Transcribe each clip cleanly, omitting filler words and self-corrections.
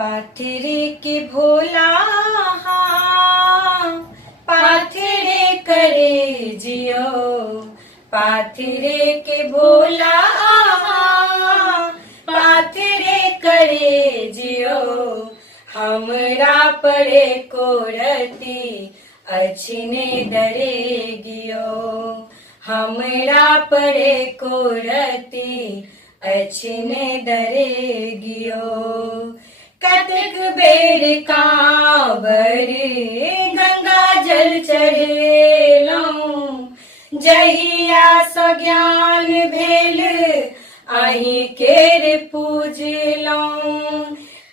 पाथरे के भोला हाँ, पाथरे करे जियो, पाथरे के भोला हाँ, पाथरे करे जियो, हमरा पड़े कोरती अछिने दरे गियो, हमरा पड़े कोरती अछिने दरे गियो। कतक बेर कांवर गंगा जल चढ़ेलौं, जहिया स ज्ञान भेल अहीं केर पूजलौं।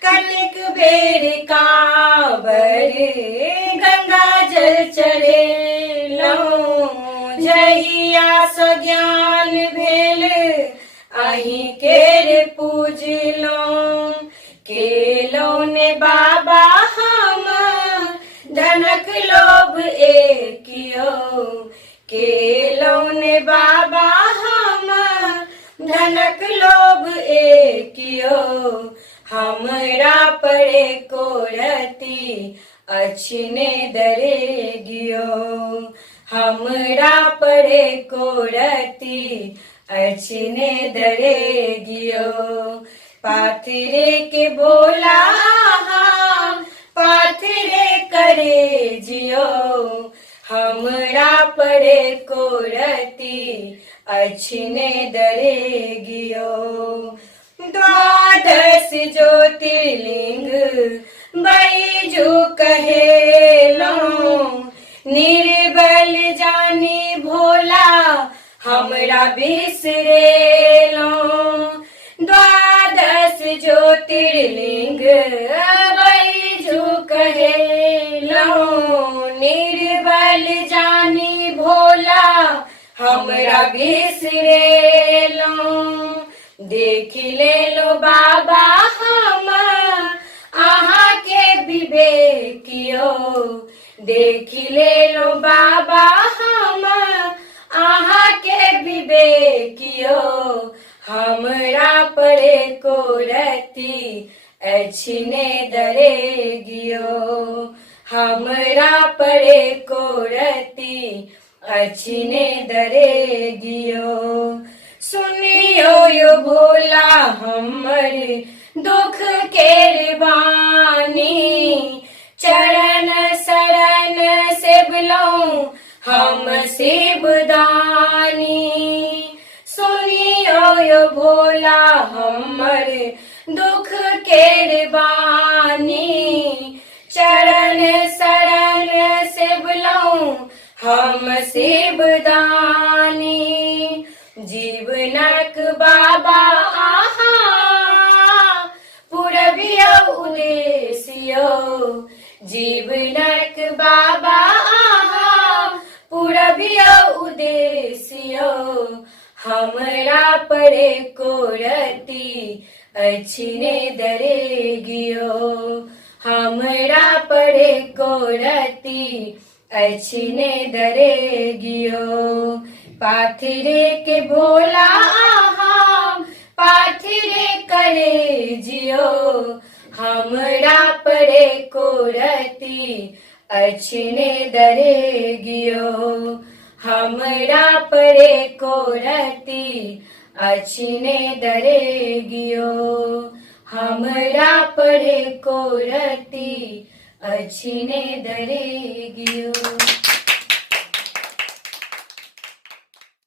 कतक बेर कांवर गंगा जल चढ़ेलौं, जहिया स ज्ञान भेल अहीं केर पूजलौं। केलौं ने बाबा हम धनक लोभ एकियो, केलौं ने बाबा हम धनक लोभ एकियो, हमरा पड़े कोरती अछिने दरे गियो, हमरा पड़े कोरती अछिने दरे गियो। पाथरे के भोला हाँ, पाथरे करे जियो, हमरा पड़े कोरती अछिने दरे गियो। द्वादश ज्योतिर्लिंग बैजू कहेलौं, निर्बल जानी भोला हमरा बिसरेलौं। द्वादश ज्योतिर्लिंग बैजू कहेलौं, निर्बल जानी भोला हमरा बिसरेलौं। देख लेलो बाबा हम अहाँ के विवेकियो, देख लेलो बाबा हम अहाँ के विवेकियो, हमरा पड़े कोरती अछिने दरे गियो, हमरा पड़े कोरती अछिने दरे गियो। सुनियो यो भोला हमर दुख केर बानी, चरण शरण सेवलौं हम शिवदानी। सुनियो यो भोला हमर दुख केर बानी, चरण शरण सेवलौं हम शिवदानी। जीवनक बाबा आहा पूरबियो उदेसियो, जीवनक बाबा आहा पूरबियो उदेसियो, हमरा पड़े कोरती अछिने दरे गियो, हमरा पड़े कोरती अछिने दरे गियो। पाथरे के भोला आहा, पाथरे करे जियो, हमरा पड़े कोरती अछिने दरे गियो, हमरा पड़े कोरती अछिने दरे गियो, हमरा पड़े कोरती अछिने दरे गियो।